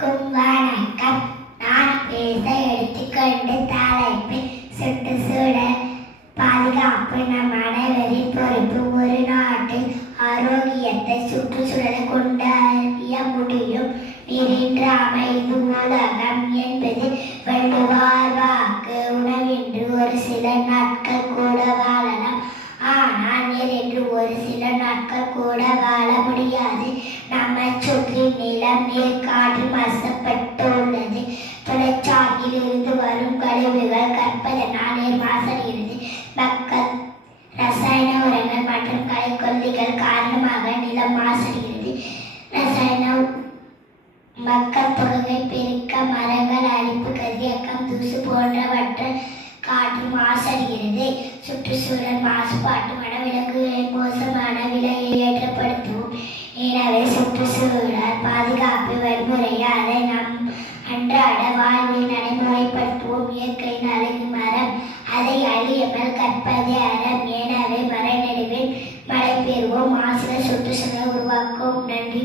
அனைவருக்கும் வணக்கம் நான் பேச எடுத்துக்கொண்டு தலைப்பு சுற்றுச்சூழல் பாதுகாப்பு நம் அனைவரின் பொறுப்பு. ஒரு நாட்டில் ஆரோக்கியத்தை சுற்றுச்சூழலை கொண்டறிய முடியும். நிறைந்த அமைதி உலகம் என்பது வள்ளுவார் வாக்கு உணவின்றி ஒரு சில நாட்கள் கூட வாழலாம். ஆனால் நிறைந்து ஒரு சில நாட்கள் கூட வாழ முடியாது. சுற்றி நிலம் நீர் காற்று மாசுபட்டுள்ளது தொழிற்சாலையில் இருந்து வரும் கழிவுகள் கற்பதனால் மாசடைகிறது. மக்கள் ரசாயன உரங்கள் மற்றும் கலைக்கொல்லிகள் காரணமாக நிலம் மாசடைகிறது. ரசாயன மக்கள் தொகை பெருக்க மரங்கள் அழிப்பு கதியக்கம் தூசு போன்றவற்றை காற்று மாசடைகிறது. சுற்றுச்சூழல் மாசுபாட்டு வனவிலங்குகளை அன்றாட வாழ்வில் நடைமுறைப்படுத்துவோம். இயற்கையின் அழகு மரம். அதை அழியமல் கற்பதே அறம். எனவே மர நடுவில் மழை பெறுவோம். ஆசிரியர் சுற்றுச்சூழலை உருவாக்கும் நன்றி